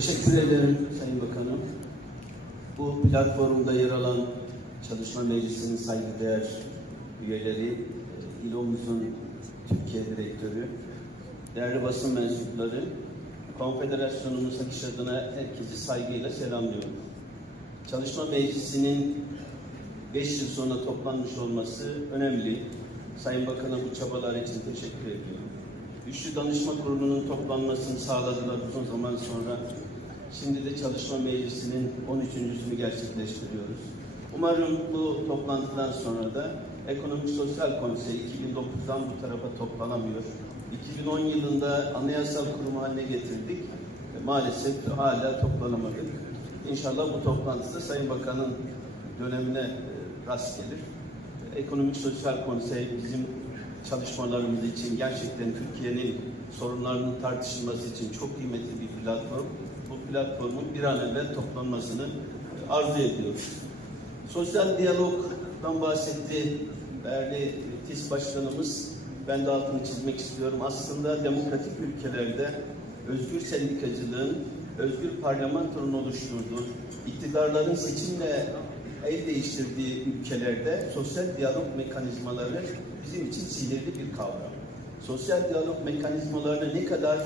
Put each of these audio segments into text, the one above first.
Teşekkür ederim Sayın Bakanım. Bu platformda yer alan Çalışma Meclisi'nin saygıdeğer üyeleri, İLO'muzun Türkiye Direktörü, değerli basın mensupları, Konfederasyonumuz Akış adına herkesi saygıyla selamlıyorum. Çalışma Meclisi'nin 5 yıl sonra toplanmış olması önemli. Sayın Bakan'a bu çabalar için teşekkür ediyorum. Üçlü Danışma Kurulu'nun toplanmasını sağladılar uzun zaman sonra. Şimdi de Çalışma Meclisi'nin 13.sünü gerçekleştiriyoruz. Umarım bu toplantıdan sonra da Ekonomik Sosyal Konsey 2009'dan bu tarafa toplanamıyor. 2010 yılında anayasal kurum haline getirdik. Maalesef hala toplanamadık. İnşallah bu toplantıda Sayın Bakan'ın dönemine e, rast gelir. Ekonomik Sosyal Konsey bizim çalışmalarımız için gerçekten Türkiye'nin sorunlarının tartışılması için çok kıymetli bir platform. Platformun bir an evvel toplanmasını arzu ediyoruz. Sosyal diyalogdan bahsetti değerli TİS Başkanımız. Ben de altını çizmek istiyorum. Aslında demokratik ülkelerde özgür sendikacılığın, özgür parlamentonun oluşturduğu, iktidarların seçimle el değiştirdiği ülkelerde sosyal diyalog mekanizmaları bizim için sihirli bir kavram. Sosyal diyalog mekanizmalarını ne kadar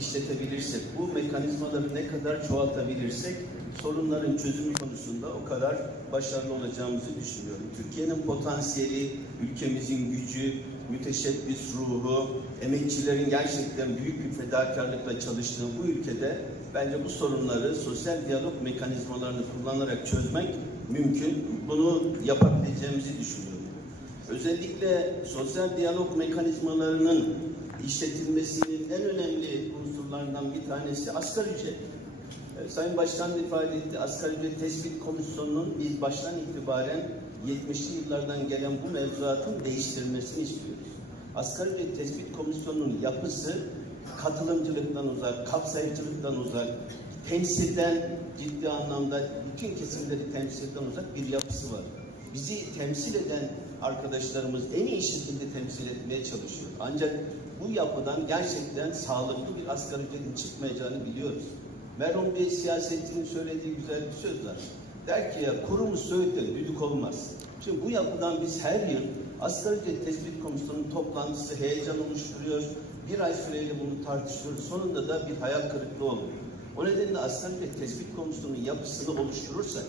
işletebilirsek, bu mekanizmaları ne kadar çoğaltabilirsek sorunların çözümü konusunda o kadar başarılı olacağımızı düşünüyorum. Türkiye'nin potansiyeli, ülkemizin gücü, müteşebbis ruhu, emekçilerin gerçekten büyük bir fedakarlıkla çalıştığı bu ülkede bence bu sorunları sosyal diyalog mekanizmalarını kullanarak çözmek mümkün. Bunu yapabileceğimizi düşünüyorum. Özellikle sosyal diyalog mekanizmalarının işletilmesinin en önemli unsurlarından bir tanesi asgari ücret. Ee, Sayın Başkan ifade etti, asgari ücret tespit komisyonunun biz baştan itibaren 70'li yıllardan gelen bu mevzuatın değiştirilmesini istiyoruz. Asgari ücret tespit komisyonunun yapısı katılımcılıktan uzak, kapsayıcılıktan uzak, temsilden ciddi anlamda bütün kesimleri temsilden uzak bir yapısı var. Bizi temsil eden arkadaşlarımız en iyi şekilde temsil etmeye çalışıyor. Ancak bu yapıdan gerçekten sağlıklı bir asgari ücretin çıkmayacağını biliyoruz. Merhum Bey siyasetçinin söylediği güzel bir söz var. Der ki ya kurumuz söğütte düdük olmaz. Şimdi bu yapıdan biz her yıl asgari ücret tespit komisyonunun toplantısı heyecan oluşturuyor. Bir ay süreyle bunu tartışıyoruz. Sonunda da bir hayal kırıklığı oluyor. O nedenle asgari ücret tespit komisyonunun yapısını oluşturursak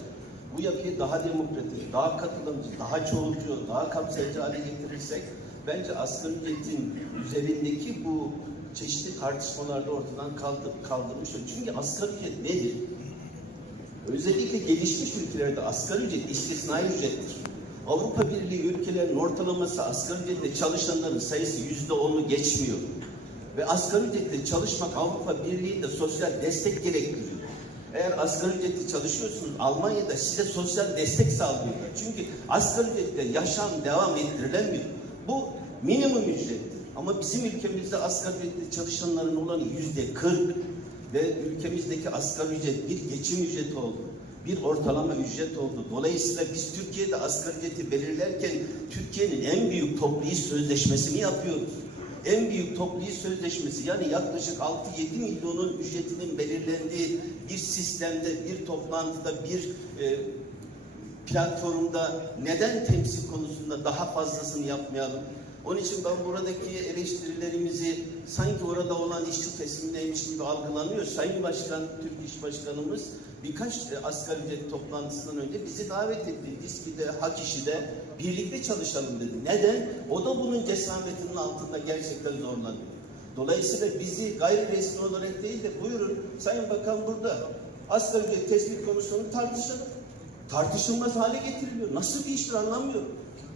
bu yapıyı daha demokratik, daha katılımcı, daha çoğulcu, daha kapsayıcı hale getirirsek bence asgari ücretin üzerindeki bu çeşitli tartışmalarda ortadan kaldır, kaldırmış olur. Çünkü asgari ücret nedir? Özellikle gelişmiş ülkelerde asgari ücret istisnai ücrettir. Avrupa Birliği ülkelerinin ortalaması asgari ücretle çalışanların sayısı yüzde onu geçmiyor. Ve asgari ücretle çalışmak Avrupa Birliği'nde sosyal destek gerektiriyor. Eğer asgari ücretli çalışıyorsunuz Almanya'da size sosyal destek sağlıyorlar. Çünkü asgari ücretle yaşam devam ettirilemiyor. Bu minimum ücrettir. Ama bizim ülkemizde asgari ücretli çalışanların olanı yüzde 40 ve ülkemizdeki asgari ücret bir geçim ücreti oldu. Bir ortalama ücret oldu. Dolayısıyla biz Türkiye'de asgari ücreti belirlerken Türkiye'nin en büyük toplu iş sözleşmesini yapıyoruz. En büyük toplu sözleşmesi yani yaklaşık 6-7 milyonun ücretinin belirlendiği bir sistemde, bir toplantıda, bir e, platformda neden temsil konusunda daha fazlasını yapmayalım? Onun için ben buradaki eleştirilerimizi sanki orada olan işçi kesimindeymiş gibi algılanıyor. Sayın Başkan, Türk İş Başkanımız birkaç e, asgari ücret toplantısından önce bizi davet etti. İSKİ'de, Hak İşi'de birlikte çalışalım dedi. Neden? O da bunun cesametinin altında gerçekten zorlanıyor. Dolayısıyla bizi gayri resmi olarak değil de buyurun Sayın Bakan burada asgari ücret tespit komisyonu tartışalım. Tartışılmaz hale getiriliyor. Nasıl bir iştir anlamıyorum.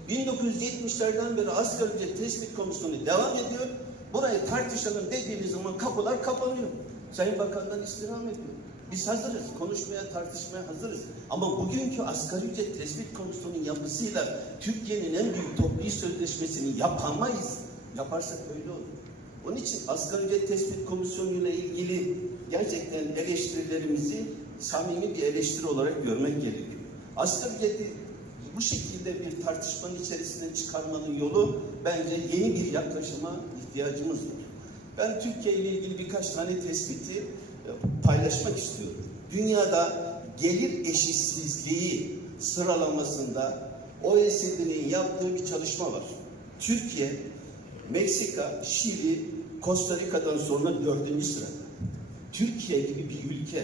1970'lerden beri asgari ücret tespit komisyonu devam ediyor. Burayı tartışalım dediğimiz zaman kapılar kapanıyor. Sayın Bakan'dan istirham ediyor. Biz hazırız. Konuşmaya, tartışmaya hazırız. Ama bugünkü asgari ücret tespit komisyonunun yapısıyla Türkiye'nin en büyük toplu iş sözleşmesini yapamayız. Yaparsak öyle olur. Onun için asgari ücret tespit komisyonu ile ilgili gerçekten eleştirilerimizi samimi bir eleştiri olarak görmek gerekiyor. Asgari ücreti bu şekilde bir tartışmanın içerisinden çıkarmanın yolu bence yeni bir yaklaşıma ihtiyacımız var. Ben Türkiye ile ilgili birkaç tane tespiti paylaşmak istiyorum. Dünyada gelir eşitsizliği sıralamasında OECD'nin yaptığı bir çalışma var. Türkiye, Meksika, Şili, Costa Rica'dan sonra dördüncü sırada. Türkiye gibi bir ülke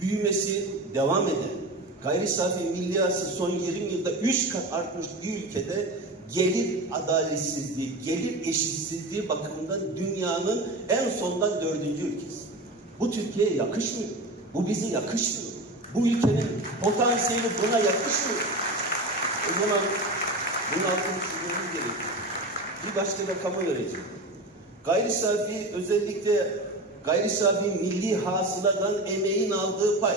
büyümesi devam eden, gayri safi milli hasıla son 20 yılda 3 kat artmış bir ülkede gelir adaletsizliği, gelir eşitsizliği bakımından dünyanın en sondan dördüncü ülkesi. Bu Türkiye'ye yakışmıyor. Bu bize yakışmıyor. Bu ülkenin potansiyeli buna yakışmıyor. O zaman bunu altını çizmemiz gerekiyor. Bir başka rakamı vereceğim. Gayri safi özellikle gayri safi milli hasıladan emeğin aldığı pay.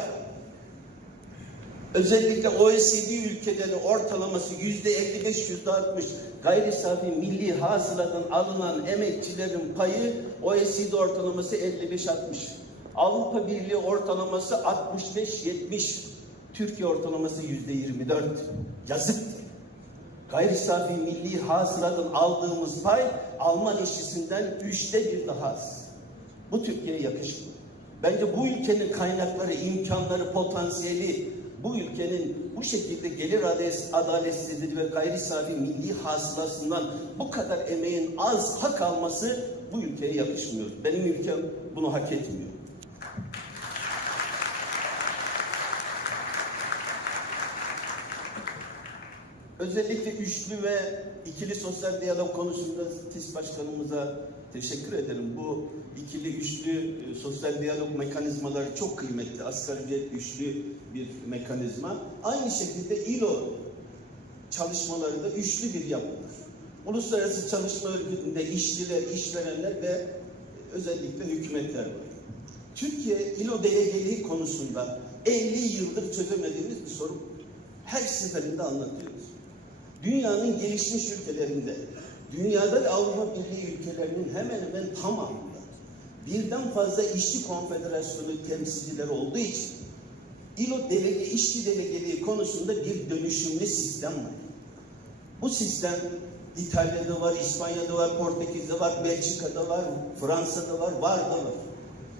Özellikle OECD ülkeleri ortalaması yüzde 55 yüzde 60 gayri safi milli hasıladan alınan emekçilerin payı OECD ortalaması 55-60. Avrupa Birliği ortalaması 65-70. Türkiye ortalaması yüzde 24. Yazıktır. Gayri safi milli hasıladan aldığımız pay Alman işçisinden üçte bir daha az. Bu Türkiye'ye yakışmıyor. Bence bu ülkenin kaynakları, imkanları, potansiyeli, bu ülkenin bu şekilde gelir adaletsizliği ve gayri safi milli hasılasından bu kadar emeğin az hak alması bu ülkeye yakışmıyor. Benim ülkem bunu hak etmiyor. Özellikle üçlü ve ikili sosyal diyalog konusunda TİS Başkanımıza teşekkür ederim. Bu ikili, üçlü e, sosyal diyalog mekanizmaları çok kıymetli. Asgari ücret üçlü bir mekanizma. Aynı şekilde İLO çalışmaları da üçlü bir yapıdır. Uluslararası Çalışma Örgütü'nde işçiler, işverenler ve özellikle hükümetler var. Türkiye İLO delegeliği konusunda 50 yıldır çözemediğimiz bir sorun. Her seferinde anlatıyoruz. Dünyanın gelişmiş ülkelerinde, dünyada ve Avrupa Birliği ülkelerinin hemen hemen tamamında birden fazla işçi konfederasyonu temsilcileri olduğu için İLO delege, işçi delegeliği konusunda bir dönüşümlü sistem var. Bu sistem İtalya'da var, İspanya'da var, Portekiz'de var, Belçika'da var, Fransa'da var, var da var.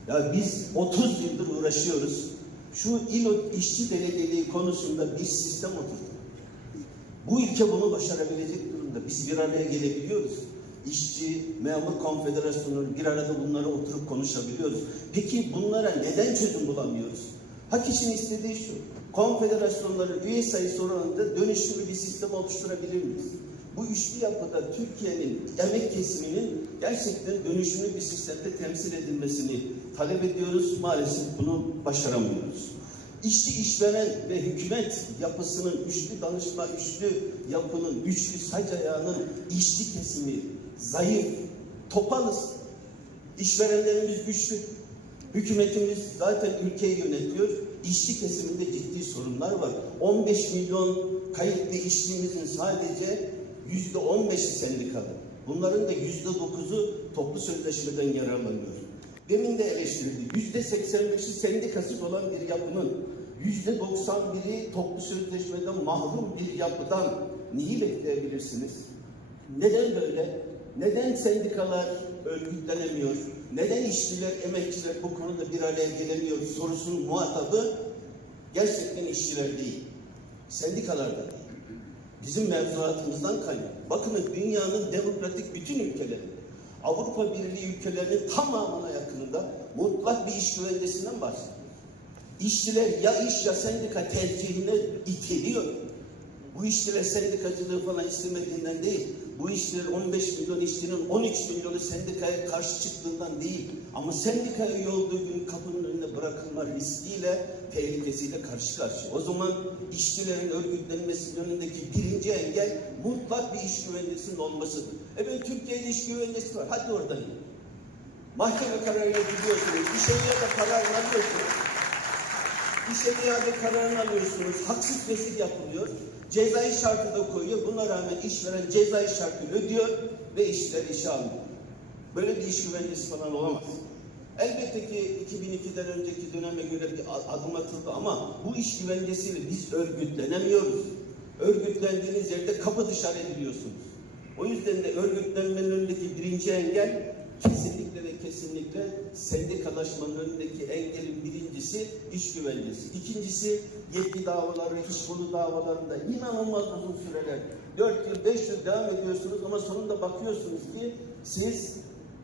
Ya biz 30 yıldır uğraşıyoruz. Şu İLO işçi delegeliği konusunda bir sistem oturttuk. Bu ülke bunu başarabilecek durumda. Biz bir araya gelebiliyoruz. İşçi, memur konfederasyonu bir arada bunları oturup konuşabiliyoruz. Peki bunlara neden çözüm bulamıyoruz? Hak için istediği şu. Konfederasyonların üye sayısı oranında dönüşümlü bir sistem oluşturabilir miyiz? Bu üçlü yapıda Türkiye'nin emek kesiminin gerçekten dönüşümlü bir sistemde temsil edilmesini talep ediyoruz. Maalesef bunu başaramıyoruz. İşçi işveren ve hükümet yapısının üçlü danışma, üçlü yapının, üçlü sac ayağının işçi kesimi zayıf, topalız. İşverenlerimiz güçlü. Hükümetimiz zaten ülkeyi yönetiyor. İşçi kesiminde ciddi sorunlar var. 15 milyon kayıtlı işçimizin sadece yüzde 15'i sendikalı. Bunların da yüzde 9'u toplu sözleşmeden yararlanıyor. Demin de eleştirildi. Yüzde 85'i sendikasız olan bir yapının yüzde 91'i toplu sözleşmeden mahrum bir yapıdan neyi bekleyebilirsiniz? Neden böyle? Neden sendikalar örgütlenemiyor? Neden işçiler, emekçiler bu konuda bir araya gelemiyor? Sorusunun muhatabı gerçekten işçiler değil. Sendikalar da değil. Bizim mevzuatımızdan kaynak. Bakın dünyanın demokratik bütün ülkeleri, Avrupa Birliği ülkelerinin tamamına yakınında mutlak bir iş güvencesinden bahsediyor. İşçiler ya iş ya sendika tercihine itiliyor. Bu işçiler sendikacılığı falan istemediğinden değil. Bu işçiler 15 milyon işçinin 13 milyonu sendikaya karşı çıktığından değil. Ama sendikaya üye olduğu gün kapının önüne bırakılma riskiyle, tehlikesiyle karşı karşıya. O zaman işçilerin örgütlenmesinin önündeki birinci engel mutlak bir iş güvencesinin olmasıdır. E Türkiye'de iş güvencesi var. Hadi oradan in. Mahkeme kararıyla gidiyorsunuz. Bir şeye de karar alıyorsunuz. İşe iade kararını alıyorsunuz. Haksız fesih yapılıyor. Cezai şartı da koyuyor. Buna rağmen işveren cezai şartını ödüyor ve işçiler işe almıyor. Böyle bir iş güvencesi falan olamaz. Elbette ki 2002'den önceki döneme göre bir adım atıldı ama bu iş güvencesiyle biz örgütlenemiyoruz. Örgütlendiğiniz yerde kapı dışarı ediliyorsunuz. O yüzden de örgütlenmenin önündeki birinci engel ve kesinlikle sendikalaşmanın önündeki engelin birincisi iş güvencesi. İkincisi yetki davaları, iş konu davalarında inanılmaz uzun süreler. 4 yıl, 5 yıl devam ediyorsunuz ama sonunda bakıyorsunuz ki siz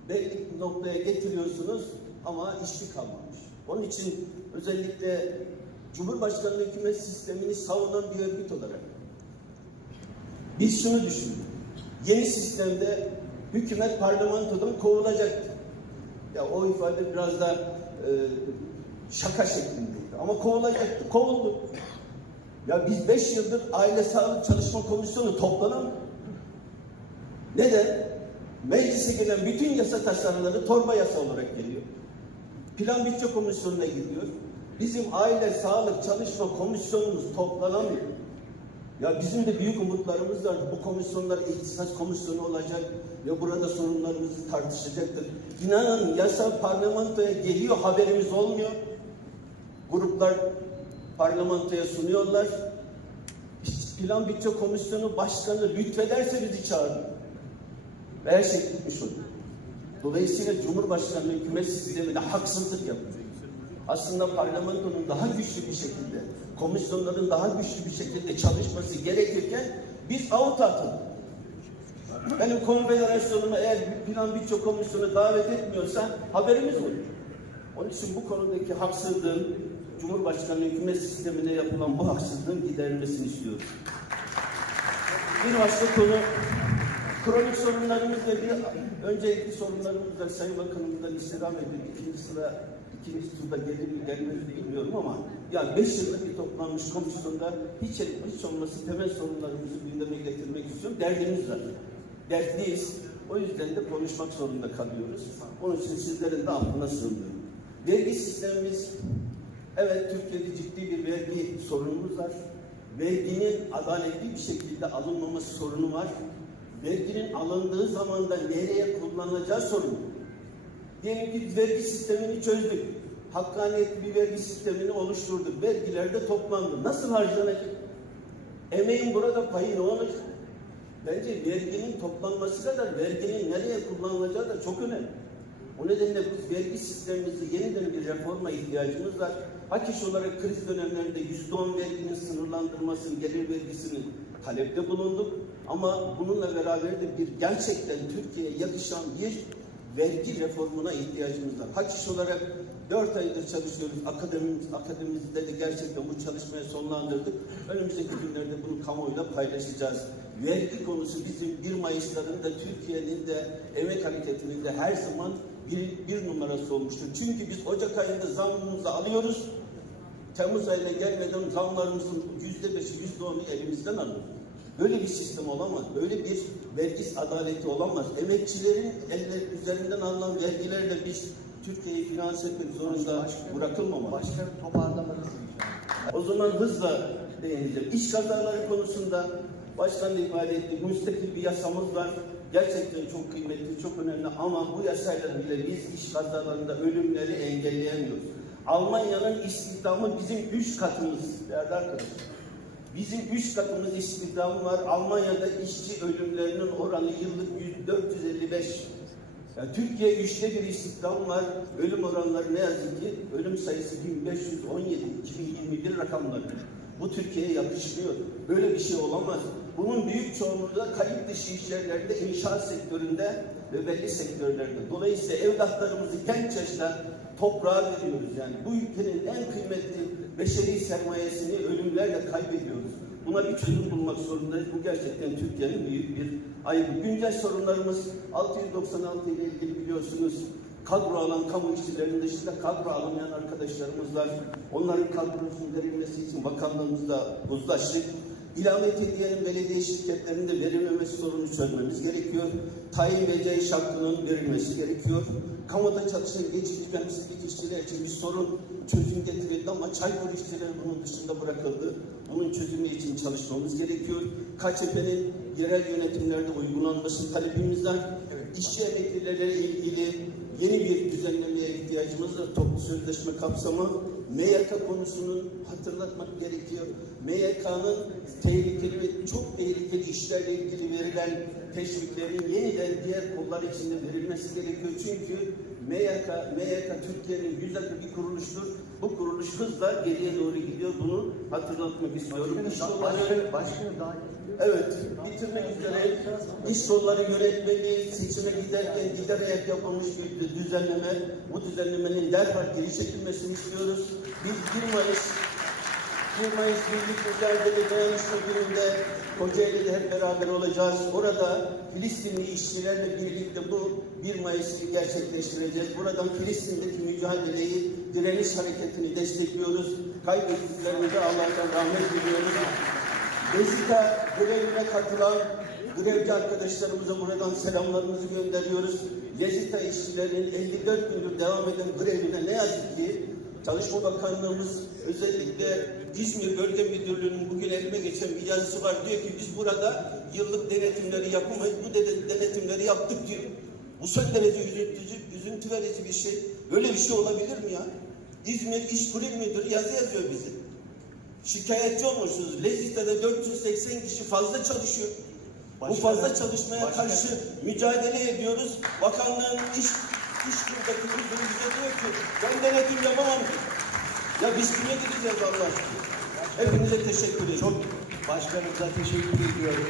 belli noktaya getiriyorsunuz ama işçi kalmamış. Onun için özellikle Cumhurbaşkanlığı hükümet sistemini savunan bir örgüt olarak biz şunu düşündük. Yeni sistemde hükümet parlamentodan kovulacaktı. Ya o ifade biraz da e, şaka şeklindeydi. Ama kovulacaktı. Kovuldu. Ya biz beş yıldır aile sağlık çalışma komisyonu toplanamıyor. Neden? Meclise gelen bütün yasa tasarıları torba yasa olarak geliyor. Plan bütçe komisyonuna gidiyor. Bizim aile sağlık çalışma komisyonumuz toplanamıyor. Ya bizim de büyük umutlarımız var. Bu komisyonlar ihtisas komisyonu olacak ve burada sorunlarımızı tartışacaktır. İnanın yasa parlamentoya geliyor haberimiz olmuyor. Gruplar parlamentoya sunuyorlar. Plan bütçe komisyonu başkanı lütfederse bizi çağırıyor. Ve her şey bitmiş oluyor. Dolayısıyla Cumhurbaşkanlığı hükümet sistemine haksızlık yapıyor. Aslında parlamentonun daha güçlü bir şekilde, komisyonların daha güçlü bir şekilde çalışması gerekirken biz avut atıldık. Benim konfederasyonumu eğer plan bütçe komisyonu davet etmiyorsa haberimiz olur. Onun için bu konudaki haksızlığın Cumhurbaşkanlığı hükümet sistemine yapılan bu haksızlığın giderilmesini istiyoruz. Bir başka konu kronik sorunlarımız ve bir öncelikli sorunlarımız da Sayın Bakanımızdan istirham ediyor. İkinci sıra ikinci turda gelir mi gelmez mi bilmiyorum ama yani beş yıllık bir toplanmış komisyonda hiç, hiç olması temel sorunlarımızı gündeme getirmek istiyorum. Derdimiz var. Dertliyiz. O yüzden de konuşmak zorunda kalıyoruz. Onun için sizlerin de affına sığınıyorum. Vergi sistemimiz evet Türkiye'de ciddi bir vergi sorunumuz var. Verginin adaletli bir şekilde alınmaması sorunu var. Verginin alındığı zaman da nereye kullanılacağı sorunu. Diyelim ki vergi sistemini çözdük. Hakkaniyetli bir vergi sistemini oluşturduk. Vergiler de toplandı. Nasıl harcanacak? Emeğin burada payı ne olacak? Bence verginin toplanması kadar verginin nereye kullanılacağı da çok önemli. O nedenle biz vergi sistemimizi yeniden bir reforma ihtiyacımız var. Hak olarak kriz dönemlerinde yüzde on verginin sınırlandırılmasını, gelir vergisinin talepte bulunduk. Ama bununla beraber de bir gerçekten Türkiye'ye yakışan bir vergi reformuna ihtiyacımız var. Hak iş olarak dört aydır çalışıyoruz. Akademimiz, akademimizde de gerçekten bu çalışmayı sonlandırdık. Önümüzdeki günlerde bunu kamuoyuyla paylaşacağız. Vergi konusu bizim 1 Mayıs'larında Türkiye'nin de emek hareketinin de her zaman bir, bir numarası olmuştur. Çünkü biz Ocak ayında zammımızı alıyoruz. Temmuz ayına gelmeden zamlarımızın yüzde beşi, yüzde onu elimizden alıyoruz. Böyle bir sistem olamaz. Böyle bir vergi adaleti olamaz. Emekçilerin eller üzerinden alınan vergilerle biz Türkiye'yi finanse etmek zorunda bırakılmamalı. Başka toparlamanız O zaman hızla değineceğim. İş kazaları konusunda başkan da ifade etti. Müstakil bir yasamız var. Gerçekten çok kıymetli, çok önemli ama bu yasayla bile biz iş kazalarında ölümleri engelleyemiyoruz. Almanya'nın istihdamı bizim üç katımız değerli arkadaşlar. Bizim üç katımız istihdam var. Almanya'da işçi ölümlerinin oranı yıllık 100 455. Ya Türkiye üçte bir istihdam var. Ölüm oranları ne yazık ki ölüm sayısı 1517 2021 rakamları. Bu Türkiye'ye yakışmıyor. Böyle bir şey olamaz. Bunun büyük çoğunluğu da kayıp dışı iş yerlerinde, inşaat sektöründe ve belli sektörlerde. Dolayısıyla evlatlarımızı genç yaşta toprağa veriyoruz. Yani bu ülkenin en kıymetli beşeri sermayesini ölümlerle kaybediyoruz. Buna bir çözüm bulmak zorundayız. Bu gerçekten Türkiye'nin büyük bir ayıbı. Güncel sorunlarımız 696 ile ilgili biliyorsunuz kadro alan kamu işçilerinin dışında kadro alamayan arkadaşlarımız var. Onların kadrosunun verilmesi için bakanlığımızda uzlaştık. İlamet edilen belediye şirketlerinde verilmemesi sorunu çözmemiz gerekiyor. Tayin ve cayış hakkının verilmesi gerekiyor. Kamuda çalışan geçici temsilcilik işçiler için bir sorun çözüm getirildi ama Çaykur işçileri bunun dışında bırakıldı. Bunun çözümü için çalışmamız gerekiyor. KÇP'nin yerel yönetimlerde uygulanması talebimiz var. İşçi emeklilerle ilgili yeni bir düzenlemeye ihtiyacımız var. Toplu sözleşme kapsamı MYK konusunun hatırlatmak gerekiyor. MYK'nın tehlikeli ve çok tehlikeli işlerle ilgili verilen teşviklerin yeniden diğer kollar içinde verilmesi gerekiyor. Çünkü MYK, MYK Türkiye'nin güzel bir kuruluştur. Bu kuruluş hızla geriye doğru gidiyor. Bunu hatırlatmak istiyorum. İş kolları, Başkanı, başkanı dahil evet, bitirmek üzere iş kolları yönetmeliği seçime giderken giderek yapılmış bir düzenleme. Bu düzenlemenin derhal geri çekilmesini istiyoruz. Biz 1 Mayıs 1 Mayıs Birlik Mücadele Dayanışma Günü'nde Kocaeli'de hep beraber olacağız. Orada Filistinli işçilerle birlikte bu 1 Mayıs'ı gerçekleştireceğiz. Buradan Filistin'deki mücadeleyi, direniş hareketini destekliyoruz. Kaybettiklerimize Allah'tan rahmet diliyoruz. Bezika grevine katılan grevci arkadaşlarımıza buradan selamlarımızı gönderiyoruz. Yezita işçilerinin 54 gündür devam eden grevine ne yazık ki Çalışma Bakanlığımız özellikle İzmir Bölge Müdürlüğü'nün bugün elime geçen bir yazısı var. Diyor ki biz burada yıllık denetimleri yapamayız. Bu de- denetimleri yaptık diyor. Bu son derece üzüntücü, üzüntü verici bir şey. Böyle bir şey olabilir mi ya? İzmir İş Kurum Müdürü yazı yazıyor bize. Şikayetçi olmuşuz. Lezit'te 480 kişi fazla çalışıyor. Bu Başka- fazla çalışmaya başka- karşı mücadele ediyoruz. Bakanlığın iş iş kurumdaki müdürü bize diyor ki ben denetim yapamam. Ya biz kime gideceğiz Allah aşkına? Hepinize teşekkür ederim. Çok başkanımıza teşekkür ediyorum.